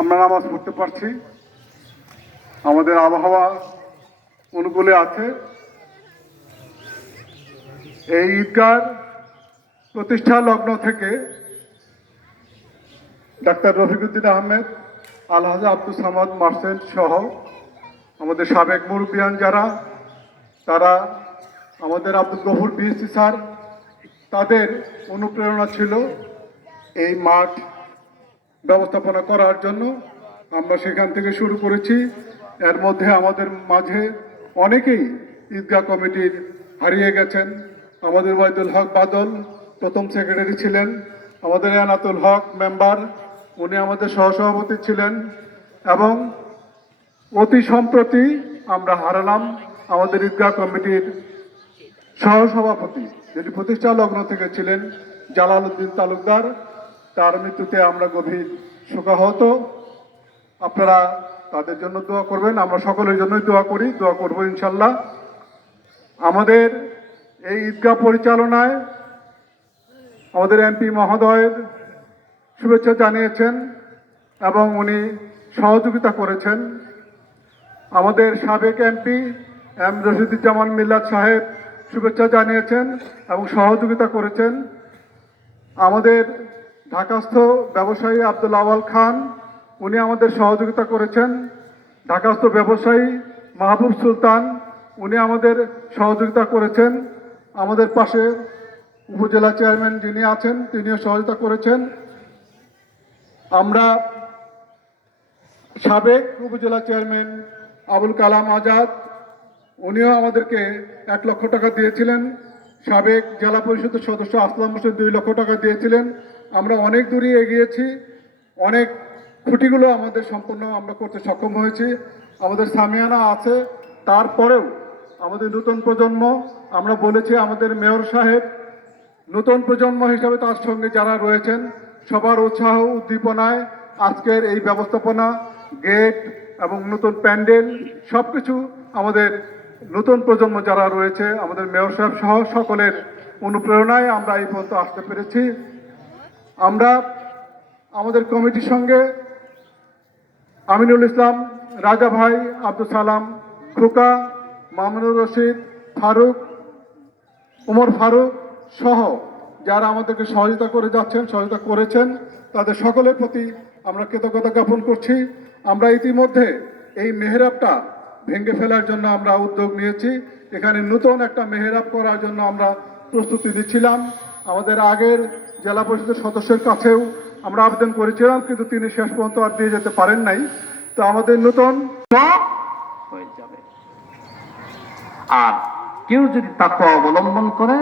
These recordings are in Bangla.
আমরা নামাজ পড়তে পারছি, আমাদের আবহাওয়া অনুকূলে আছে। এই ঈদগাহ প্রতিষ্ঠা লগ্ন থেকে ডাক্তার রফিকুদ্দিন আহমেদ, আলহাজ আব্দুল সামাদ মার্সেন্ট সহ আমাদের সাবেক মুরব্বিয়ান যারা, তারা আমাদের আব্দুল গফুর বিএসসি স্যার, তাদের অনুপ্রেরণা ছিল এই মাঠ ব্যবস্থাপনা করার জন্য। আমরা সেখান থেকে শুরু করেছি। এর মধ্যে আমাদের মাঝে অনেকেই ঈদগাহ কমিটির হারিয়ে গেছেন। আমাদের ওয়াইদুল হক বাদল প্রথম সেক্রেটারি ছিলেন, আমাদের এনাতুল হক মেম্বার, উনি আমাদের সহসভাপতি ছিলেন, এবং অতি সম্প্রতি আমরা হারালাম আমাদের ঈদগাহ কমিটির সহসভাপতি, যিনি প্রতিষ্ঠা লগ্ন থেকে ছিলেন, জালাল উদ্দিন তালুকদার। তার মৃত্যুতে আমরা গভীর শোকাহত। আপনারা তাদের জন্য দোয়া করবেন, আমরা সকলের জন্যই দোয়া করব ইনশাল্লাহ। আমাদের এই ঈদগাহ পরিচালনায় আমাদের এমপি মহোদয়ের শুভেচ্ছা জানিয়েছেন এবং উনি সহযোগিতা করেছেন। আমাদের সাবেক এমপি এম রশিদুজ্জামান মিল্লাত সাহেব শুভেচ্ছা জানিয়েছেন এবং সহযোগিতা করেছেন। আমাদের ঢাকাস্থ ব্যবসায়ী আব্দুল আওয়াল খান, উনি আমাদের সহযোগিতা করেছেন। ঢাকাস্থ ব্যবসায়ী মাহবুব সুলতান, উনি আমাদের সহযোগিতা করেছেন। আমাদের পাশে উপজেলা চেয়ারম্যান যিনি আছেন, তিনিও সহযোগিতা করেছেন। আমরা সাবেক উপজেলা চেয়ারম্যান আবুল কালাম আজাদ, উনিও আমাদেরকে 1 লক্ষ টাকা দিয়েছিলেন। সাবেক জেলা পরিষদের সদস্য আসলাম হোসেন 2 লক্ষ টাকা দিয়েছিলেন। আমরা অনেক দূরই এগিয়েছি, অনেক খুঁটিগুলো আমাদের সম্পূর্ণ আমরা করতে সক্ষম হয়েছি। আমাদের সামিয়ানা আছে, তারপরেও আমাদের নতুন প্রজন্ম, আমরা বলেছি আমাদের মেয়র সাহেব নতুন প্রজন্ম হিসাবে তার সঙ্গে যারা রয়েছেন সবার উৎসাহ উদ্দীপনায় আজকের এই ব্যবস্থাপনা, গেট এবং নতুন প্যান্ডেল সবকিছু আমাদের নতুন প্রজন্ম যারা রয়েছে, আমাদের মেয়র সাহেব সহ সকলের অনুপ্রেরণায় আমরা এই পর্যন্ত আসতে পেরেছি। আমরা আমাদের কমিটির সঙ্গে আমিনুল ইসলাম, রাজা ভাই, আব্দুল সালাম, খোকা, মামুনুর রশিদ, ফারুক, উমর ফারুক সহ যারা আমাদেরকে সহযোগিতা করে যাচ্ছেন, সহযোগিতা করেছেন, তাদের সকলের প্রতি আমরা কৃতজ্ঞতা জ্ঞাপন করছি। আমরা ইতিমধ্যে এই মেহরাবটা ভেঙে ফেলার জন্য আমরা উদ্যোগ নিয়েছি। এখানে নতুন একটা মেহরাব করার জন্য আমরা প্রস্তুতি দিচ্ছিলাম। আমাদের আগের জেলা পরিষদের সদস্যের কাছেও আমরা আবেদন করেছিলাম, কিন্তু তিনি শেষ পর্যন্ত আর দিয়ে যেতে পারেন নাই। তো আমাদের নতুন হয়ে যাবে। আর কেউ যদি তাকওয়া অবলম্বন করে,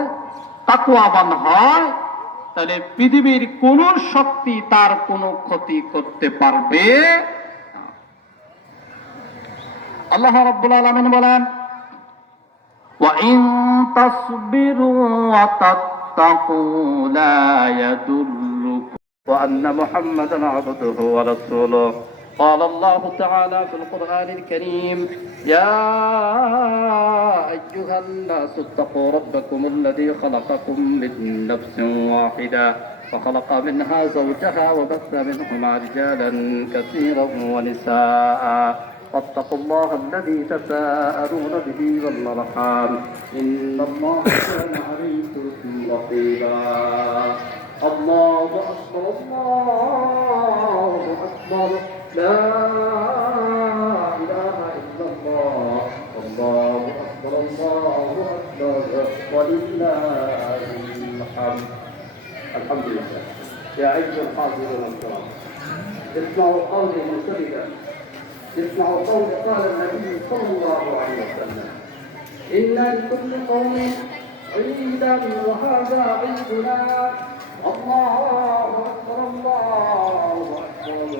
তাকওয়াবান হয়, তাহলে পৃথিবীর কোন শক্তি তার কোনো ক্ষতি করতে পারবে না। আল্লাহ রাব্বুল আলামিন বলেন, ওয়া ইন তাসবিরু ওয়া তাত্তাকু লা ইয়াদুররুকুম ওয়া আন্না মুহাম্মাদান আবদুহু ওয়া রাসূলুহু। قال الله تعالى في القرآن الكريم: يا أيها الناس اتقوا ربكم الذي خلقكم من نفس واحدة وخلق منها زوجها وبث منهما رجالا كثيرا ونساء واتقوا الله الذي تساءلون به والأرحام إن الله كان عليكم رقيبا. الله أكبر، الله أكبر، لا إله إلا الله، الله أكبر، الله أكبر، ولله الحمد. الحمد لله. يا أيها الحاضرون الكرام، اسمعوا قولي منتبها، اسمعوا قول قال النبي صلى الله عليه وسلم: إن لكل قوم عيدا وهذا عيدنا. الله أكبر، الله أكبر،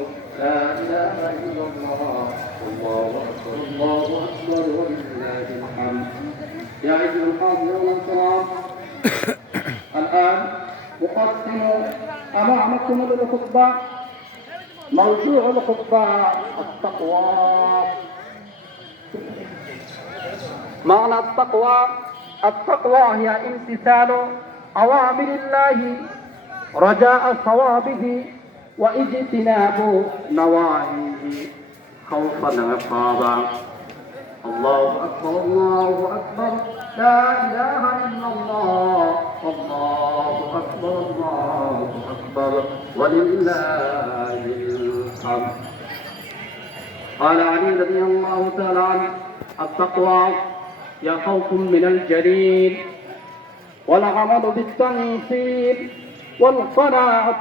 لا إله إلا الله، الله أكبر، الله أكبر، ولله الحمد. يا أيها الحاضرون الكرام، الآن أقدم أمامكم الخطبة. موضوع الخطبة التقوى. معنى التقوى: التقوى هي امتثال أوامر الله رجاء ثوابه واجتناب نواهيه خوفا عقابا. الله أكبر الله أكبر لا إله إلا الله الله أكبر الله أكبر ولله الحمد. قال علي رضي الله تعالى عنه التقوى يا خوف من الجليل والعمل بالتنفيذ والقناعة